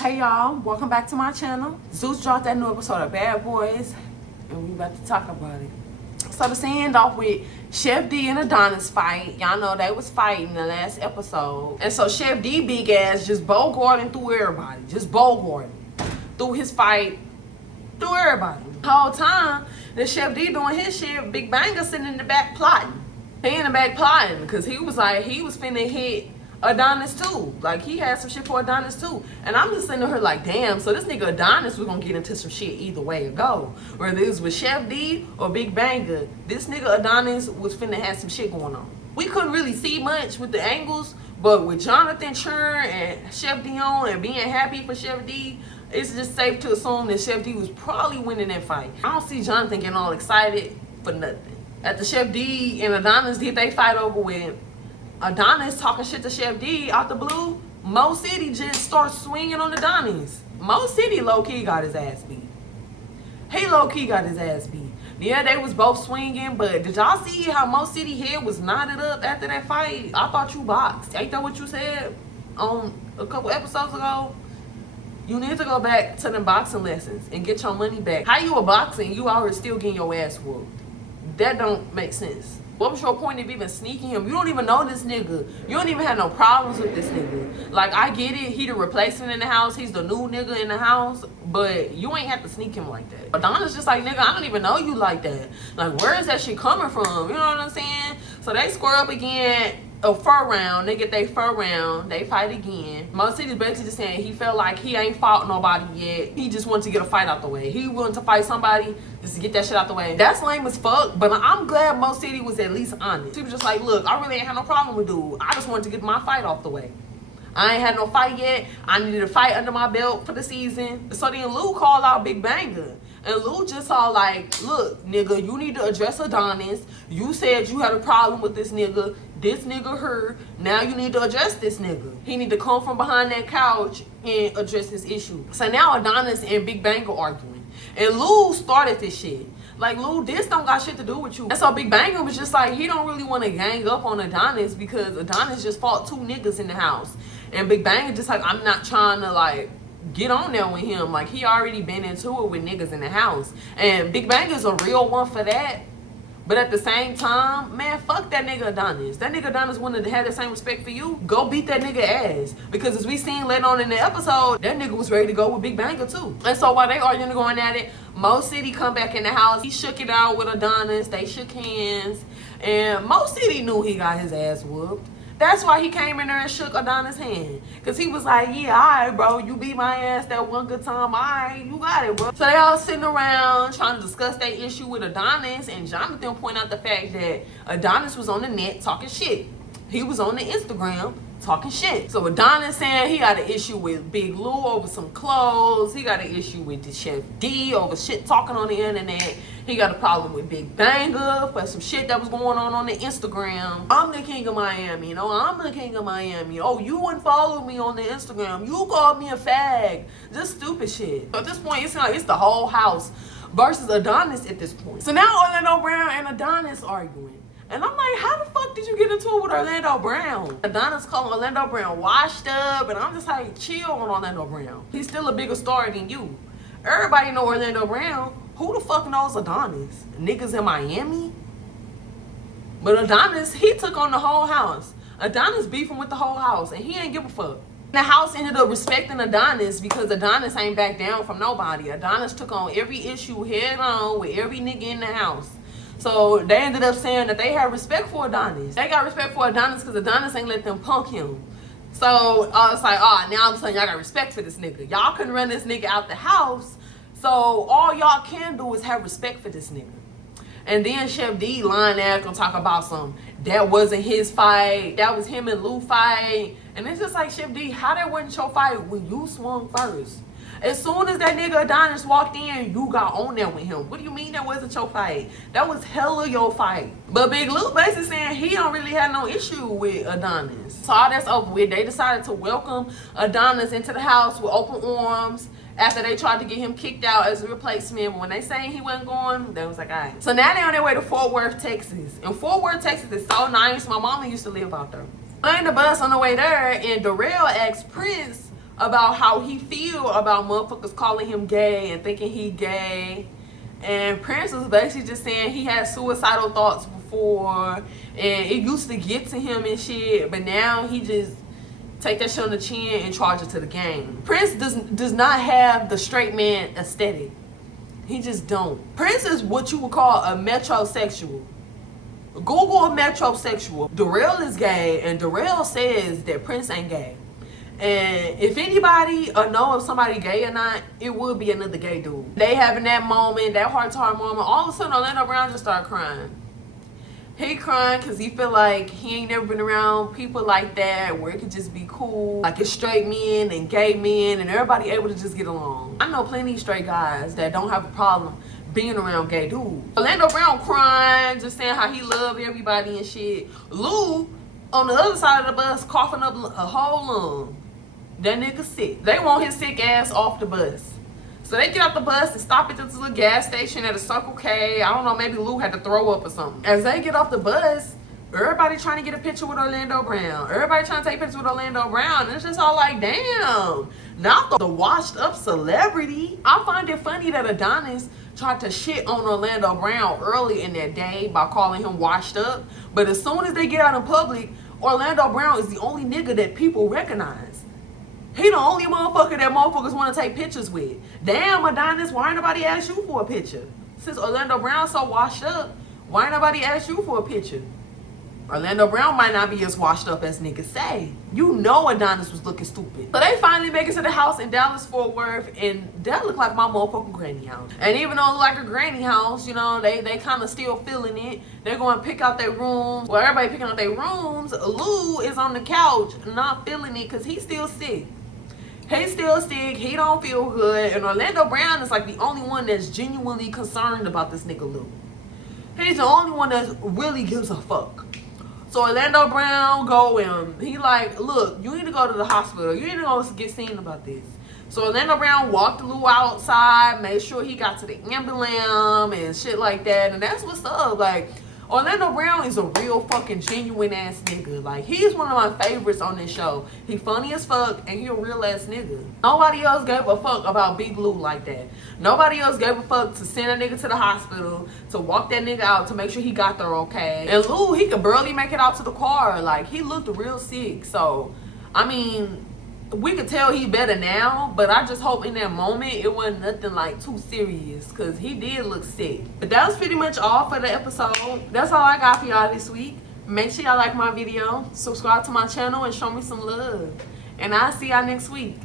Hey y'all, welcome back to my channel. Zeus dropped that new episode of Bad Boys, and we about to talk about it. So to end off with Chef D and Adonis fight. Y'all know they was fighting the last episode. And so Chef D big ass just bogarting through everybody. Just bogarting through his fight, through everybody. The whole time that Chef D doing his shit, Big Banger sitting in the back plotting. He in the back plotting because he was finna hit Adonis too. Like he had some shit for Adonis too. And I'm just sitting here like, damn, so this nigga Adonis was gonna get into some shit either way it go. Whether it was with Chef D or Big Banger, this nigga Adonis was finna have some shit going on. We couldn't really see much with the angles, but with Jonathan Churn and Chef Dion and being happy for Chef D, it's just safe to assume that Chef D was probably winning that fight. I don't see Jonathan getting all excited for nothing. After Chef D and Adonis did they fight over with, Adonis talking shit to Chef D out the blue, Mo City just starts swinging on Adonis. Mo City low-key got his ass beat. He low-key got his ass beat. Yeah, they was both swinging, but did y'all see how Mo City head was knotted up after that fight? I thought you boxed. Ain't that what you said on a couple episodes ago? You need to go back to them boxing lessons and get your money back. How you a boxing, you out here still getting your ass whooped? That don't make sense. What was your point of even sneaking him? You don't even know this nigga. You don't even have no problems with this nigga. Like, I get it. He the replacement in the house. He's the new nigga in the house. But you ain't have to sneak him like that. Adonis just like, nigga, I don't even know you like that. Like, where is that shit coming from? You know what I'm saying? So they square up again. A fur round, they get their fur round, they fight again. Mo City's basically just saying he felt like he ain't fought nobody yet. He just wanted to get a fight out the way. He wanted to fight somebody just to get that shit out the way. That's lame as fuck, but I'm glad Mo City was at least honest. He was just like, look, I really ain't had no problem with dude. I just wanted to get my fight off the way. I ain't had no fight yet. I needed a fight under my belt for the season. So then Lou called out Big Banger. And Lou just all like, look, nigga, you need to address Adonis. You said you had a problem with this nigga. This nigga her. Now you need to address this nigga. He need to come from behind that couch and address this issue. So now Adonis and Big Banger arguing. And Lou started this shit. Like, Lou, this don't got shit to do with you. And so Big Banger was just like, he don't really want to gang up on Adonis because Adonis just fought two niggas in the house. And Big Banger just like, I'm not trying to like get on there with him. Like, he already been into it with niggas in the house. And Big Banger's a real one for that. But at the same time, man, fuck that nigga Adonis. That nigga Adonis wanted to have the same respect for you. Go beat that nigga ass. Because as we seen later on in the episode, that nigga was ready to go with Big Banger too. And so while they arguing going at it, Mo City come back in the house. He shook it out with Adonis. They shook hands. And Mo City knew he got his ass whooped. That's why he came in there and shook Adonis' hand. Because he was like, yeah, all right, bro. You beat my ass that one good time. All right, you got it, bro. So they all sitting around trying to discuss their issue with Adonis. And Jonathan point out the fact that Adonis was on the net talking shit. He was on the Instagram talking shit. So Adonis saying he got an issue with Big Lou over some clothes. He got an issue with the Chef D over shit talking on the internet. He got a problem with Big Banger for some shit that was going on the Instagram. I'm the king of Miami. You know, I'm the king of Miami. Oh, you unfollowed me on the Instagram. You called me a fag. Just stupid shit. At this point, it's like it's the whole house versus Adonis at this point. So now Orlando Brown and Adonis arguing. And I'm like, how the fuck did you get into it with Orlando Brown? Adonis calling Orlando Brown washed up. And I'm just like, chill on Orlando Brown. He's still a bigger star than you. Everybody know Orlando Brown. Who the fuck knows Adonis? Niggas in Miami? But Adonis, he took on the whole house. Adonis beefing with the whole house. And he ain't give a fuck. The house ended up respecting Adonis because Adonis ain't back down from nobody. Adonis took on every issue head on with every nigga in the house. So they ended up saying that they had respect for Adonis. They got respect for Adonis because Adonis ain't let them punk him. So it's like, now I'm telling y'all got respect for this nigga. Y'all couldn't run this nigga out the house. So all y'all can do is have respect for this nigga. And then Chef D lying there gonna talk about that wasn't his fight. That was him and Lou fight. And it's just like, Chef D, how that wasn't your fight when you swung first? As soon as that nigga Adonis walked in, you got on there with him. What do you mean that wasn't your fight? That was hella your fight. But Big Lou basically saying he don't really have no issue with Adonis. So all that's over with. They decided to welcome Adonis into the house with open arms after they tried to get him kicked out as a replacement. But when they saying he wasn't going, they was like, all right. So now they're on their way to Fort Worth, Texas. And Fort Worth, Texas is so nice. My mama used to live out there. On the bus on the way there, and Darrell asked Prince, about how he feel about motherfuckers calling him gay and thinking he gay. And Prince was basically just saying he had suicidal thoughts before and it used to get to him and shit, but now he just take that shit on the chin and charge it to the game. Prince does not have the straight man aesthetic. He just don't. Prince is what you would call a metrosexual. Google a metrosexual. Darrell is gay, and Darrell says that Prince ain't gay. And if anybody know if somebody gay or not, it would be another gay dude. They having that moment, that heart-to-heart moment. All of a sudden, Orlando Brown just started crying. He crying because he feel like he ain't never been around people like that where it could just be cool. Like it's straight men and gay men and everybody able to just get along. I know plenty of straight guys that don't have a problem being around gay dudes. Orlando Brown crying, just saying how he love everybody and shit. Lou on the other side of the bus coughing up a whole lung. That nigga sick. They want his sick ass off the bus. So they get off the bus and stop at this little gas station at a Circle K. I don't know, maybe Lou had to throw up or something. As they get off the bus, everybody trying to get a picture with Orlando Brown. Everybody trying to take pictures with Orlando Brown. And it's just all like, damn. Not the washed up celebrity. I find it funny that Adonis tried to shit on Orlando Brown early in that day by calling him washed up. But as soon as they get out in public, Orlando Brown is the only nigga that people recognize. He the only motherfucker that motherfuckers want to take pictures with. Damn, Adonis, why ain't nobody ask you for a picture? Since Orlando Brown so washed up, why ain't nobody ask you for a picture? Orlando Brown might not be as washed up as niggas say. You know Adonis was looking stupid. So they finally make it to the house in Dallas-Fort Worth, and that looked like my motherfucking granny house. And even though it looked like a granny house, you know, they kind of still feeling it. They're going to pick out their rooms. Well, everybody picking out their rooms. Lou is on the couch not feeling it because he's still sick. He's still sick, he don't feel good, and Orlando Brown is like the only one that's genuinely concerned about this nigga Lou. He's the only one that really gives a fuck. So Orlando Brown go and he like, look, you need to go to the hospital. You need to go get seen about this. So Orlando Brown walked Lou outside, made sure he got to the ambulance and shit like that, and that's what's up. Like, Orlando Brown is a real fucking genuine ass nigga. Like, he's one of my favorites on this show. He funny as fuck and he a real ass nigga. Nobody else gave a fuck about Big Lou like that. Nobody else gave a fuck to send a nigga to the hospital, to walk that nigga out, to make sure he got there okay. And Lou, he could barely make it out to the car. Like, he looked real sick. So, I mean, we could tell he better now, but I just hope in that moment it wasn't nothing like too serious, because he did look sick. But that was pretty much all for the episode. That's all I got for y'all this week. Make sure y'all like my video, subscribe to my channel, and show me some love. And I'll see y'all next week.